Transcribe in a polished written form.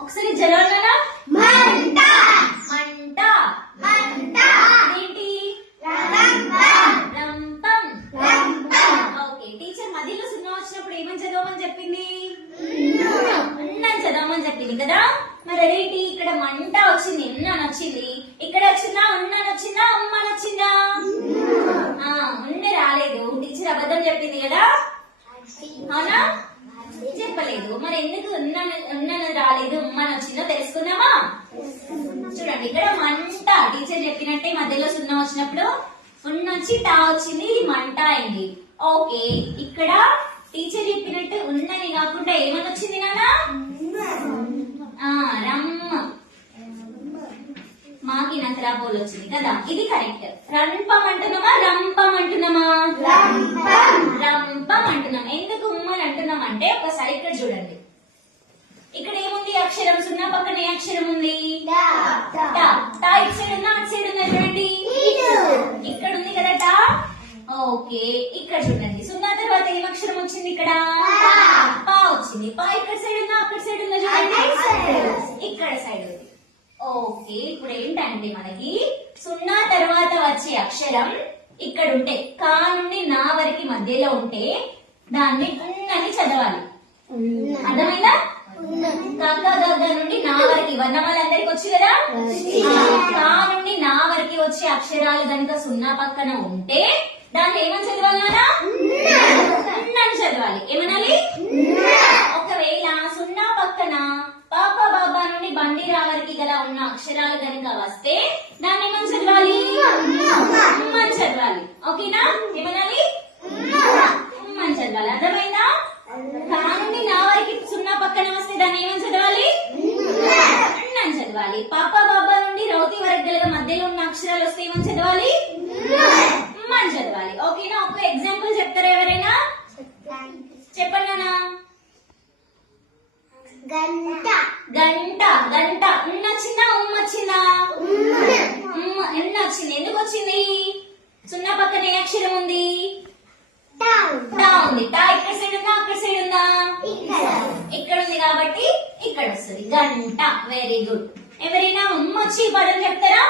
ఒకసారి జలవనా మంట మంట మంట ఏంటి రంపం రంపం రంపం ఓకే టీచర్ మధ్యలో సున్నా వచ్చినప్పుడు ఏమని చదవమని చెప్పింది చదవమని చెప్పింది కదా మరి అదేంటి ఇక్కడ మంట వచ్చింది ఉన్నాను వచ్చింది ఇక్కడ వచ్చిందా ఉన్నాను వచ్చిందా అమ్మని వచ్చిందా ఉండి రాలేదు టీచర్ అబద్ధం చెప్పింది కదా అవునా చెప్పలేదు మరి ఎందుకు ఉన్నాను రాలేదు ఉమ్మని వచ్చిందో తెలుసుకుందామా చూడండి ఇక్కడ మంట టీచర్ చెప్పినట్టే మధ్యలో సున్నా వచ్చినప్పుడు ఉన్నొచ్చి టా వచ్చింది ఇది మంట అయింది ఓకే ఇక్కడ టీచర్ చెప్పినట్టు ఉన్నని కాకుండా ఏమని వచ్చింది నానా రమ్మ మాకి నకరాపోలు వచ్చింది కదా ఇది కరెక్ట్ రంపం అంటున్నామా రంపం అంటున్నామా రంపం అంటున్నాం ఎందుకు ఉమ్మని అంటున్నాం అంటే ఒకసారి ఇక్కడ చూడండి ఇక్కడ ఏముంది అక్షరం సున్నా పక్కన ఏ అక్షరం ఉంది టా ఇటు సైడ్ ఉందా అటు సైడ్ ఉందా చూడండి ఇక్కడ ఉంది కదా టా ఓకే ఇక్కడ చూడండి సున్నా తర్వాత ఏం అక్షరం వచ్చింది ఇక్కడ పా వచ్చింది పా ఇక్కడ సైడ్ ఉందా అక్కడ సైడ్ ఉందా చూడండి ఇక్కడ సైడ్ ఉంది ఓకే ఇప్పుడు ఏంటంటే మనకి సున్నా తర్వాత వచ్చే అక్షరం ఇక్కడ ఉంటే కా నుండి నా వరకు మధ్యలో ఉంటే దాన్ని ఉన్నని చదవాలి అర్థమైందా కక్క గగ్గ నుండి నా వరకు వర్ణమాలందరికి వచ్చి కదా కా నుండి నా వరకు వచ్చే అక్షరాలు కనుక సున్నా పక్కన ఉంటే దాన్ని ఏమని చదవాలి నానా ఉన్నని చదవాలి ఏమనాలి ఒకవేళ సున్నా పక్కన పాప బాబా నుండి బండి రావరికి గల ఉన్న అక్షరాలు కనుక వస్తే దాన్ని ఏమని చదవాలి ఉమ్మని చదవాలి ఓకేనా ఏమనాలి ఉమ్మని చదవాలి అర్థమైందా కా నుండి నా వరకు సున్నా పక్కన వస్తే దాన్ని ఏమని చదవాలి ఉన్నని చదవాలి పాప బాబా నుండి రౌతి వరకు గల మధ్యలో ఉన్న అక్షరాలు వస్తే ఏమని చదవాలి ఉమ్మని చదవాలి ఓకేనా ఒక ఎగ్జాంపుల్ చెప్తారా ఎవరైనా చెప్పండి నాన్న గంట గంట గంట ఉన్నొచ్చిందా ఉమ్మొచ్చిందా ఎన్న వచ్చింది ఎందుకు వచ్చింది సున్నా పక్కన ఏ అక్షరం ఉంది టా ఉంది టా ఇక్కడ సైడ్ ఉందా అక్కడ సైడ్ ఉందా ఇక్కడ ఉంది కాబట్టి ఇక్కడ వస్తుంది గంట వెరీ గుడ్ ఎవరైనా ఉమ్మొచ్చి పదం చెప్తారా